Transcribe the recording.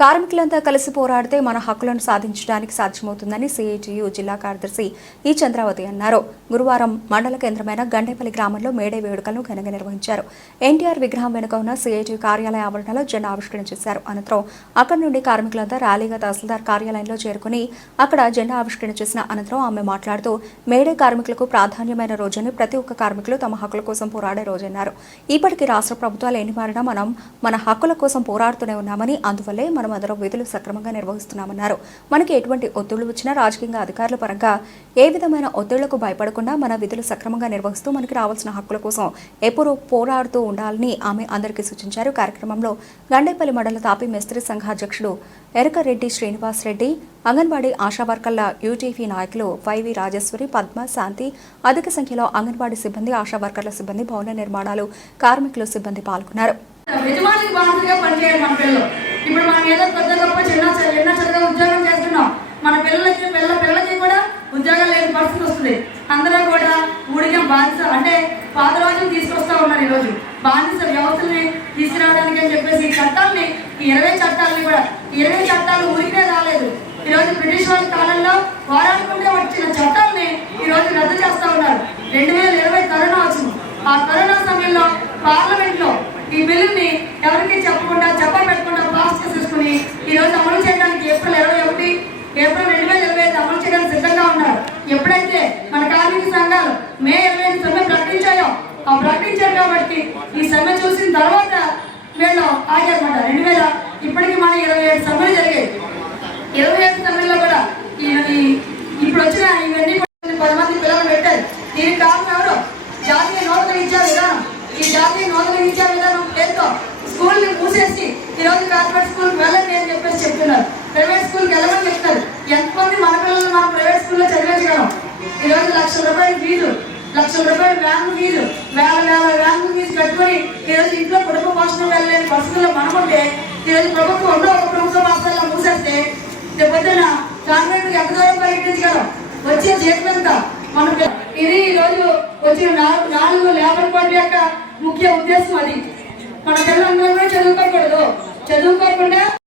కార్మికులంతా కలిసి పోరాడితే మన హక్కులను సాధించడానికి సాధ్యమవుతుందని సిఐటియు జిల్లా కార్యదర్శి ఈ చంద్రావతి అన్నారు. గురువారం మండల కేంద్రమైన గండేపల్లి గ్రామంలో మేడే వేడుకలను ఘనంగా నిర్వహించారు. ఎన్టీఆర్ విగ్రహం వెనుక ఉన్న సిఐటియు కార్యాలయ ఆవరణలో జెండా ఆవిష్కరణ చేశారు. అనంతరం అక్కడి నుండి కార్మికులంతా ర్యాలీగా తహసీల్దార్ కార్యాలయంలో చేరుకుని అక్కడ జెండా ఆవిష్కరణ చేసిన అనంతరం ఆమె మాట్లాడుతూ మేడే కార్మికులకు ప్రాధాన్యమైన రోజని ప్రతి ఒక్క కార్మికులు తమ హక్కుల కోసం పోరాడే రోజన్నారు. ఇప్పటికీ రాష్ట్ర ప్రభుత్వాలు ఎన్ని మారినా మనం మన హక్కుల కోసం పోరాడుతూనే ఉన్నామని అందువల్లే మనం అందరం విధులు సక్రమంగా నిర్వహిస్తున్నామన్నారు. మనకి ఎటువంటి ఒత్తిళ్ళు వచ్చినా రాజకీయంగా అధికారుల పరంగా ఏ విధమైన ఒత్తిళ్ళకు భయపడకుండా మన విధులు సక్రమంగా నిర్వహిస్తూ మనకి రావాల్సిన హక్కుల కోసం ఎప్పుడూ పోరాడుతూ ఉండాలని ఆమె అందరికీ సూచించారు. కార్యక్రమంలో గండేపల్లి మండల తాపి మేస్త్రి సంఘ అధ్యక్షుడు ఎరకరెడ్డి శ్రీనివాస్ రెడ్డి అంగన్వాడీ ఆశా వర్కర్ల యూటీఫీ నాయకులు వైవి రాజేశ్వరి పద్మ శాంతి అధిక సంఖ్యలో అంగన్వాడీ సిబ్బంది ఆశా వర్కర్ల సిబ్బంది భవన నిర్మాణాలు కార్మికులు సిబ్బంది పాల్గొన్నారు. ఇప్పుడు మనం ఏదో పెద్ద గొప్ప చిన్న చిన్న చిన్నగా ఉద్యోగం చేస్తున్నాం. మన పిల్లలకి పిల్లల పిల్లలకి కూడా ఉద్యోగం లేని పరిస్థితి వస్తుంది. అందరూ కూడా ఊడిగా బానిస అంటే పాత రోజులు తీసుకొస్తా ఉన్నారు ఈరోజు. బానిస వ్యవస్థల్ని తీసుకురావడానికి అని చెప్పేసి ఈ చట్టాలని ఈ ఇరవై చట్టాలని కూడా ఈ ఇరవై చట్టాలు ఊరికే రాలేదు. ఈ రోజు బ్రిటిష్ వాళ్ళ కాలంలో వారానుకుంటే వచ్చిన చట్టాలని ఈ రోజు రద్దు చేస్తా ఉన్నారు. రెండు వేల ఇరవై కరోనా వచ్చింది. ఆ కరోనా సమయంలో పార్లమెంట్లో ఈ బిల్లుని ఎవరికి ఈ సమ్మె చూసిన తర్వాత వీళ్ళు ఆగారన్నమాట. రెండు వేల ఇప్పటికి మన ఇరవై ఏడు సమ్మెలు జరిగాయి. ఇరవై ఏడు సమ్మెల్లో కూడా ఈ ఇప్పుడు వచ్చిన ఇవన్నీ కూడా పది మంది పిల్లలు పెట్టారు. దీనికి కారణం ఎవరు? జాతీయ నూతన విద్యా విధానం. ఈ జాతీయ నూతన విద్యా విధానం పేరుతో స్కూల్ని మూసేసి ఈ రోజు కార్పొరేట్ స్కూల్ వెళ్ళండి అని చెప్పేసి చెప్తున్నారు. ప్రైవేట్ స్కూల్కి వెళ్ళమని చెప్తున్నారు. ఎంతమంది మన పిల్లలు మనం ప్రైవేట్ స్కూల్లో చదివించగలం? ఈరోజు రోజు లక్ష రూపాయల ఫీజు. లక్ష రూపాయలు వ్యాన్ ఫీజు వేల వేల వ్యాన్ ఫీజు కట్టుకొని ఈరోజు ఇంట్లో కుటుంబ పోషణ వెళ్ళలేని పరిస్థితుల్లో మనకుంటే ఈరోజు ప్రభుత్వం ఉన్న ప్రభుత్వ పాఠశాలలో మూసేస్తే పొద్దున కాన్వెంట్ ఎంత దూరం పరిగెత్తించగలం వచ్చే చేసినంత ఎంత మన ఇది ఈరోజు వచ్చిన నాలుగు నాలుగు లేబర్ కోడ్ యొక్క ముఖ్య ఉద్దేశం అది. మన పిల్లలందరూ కూడా చదువుకోకూడదు. చదువుకోకుండా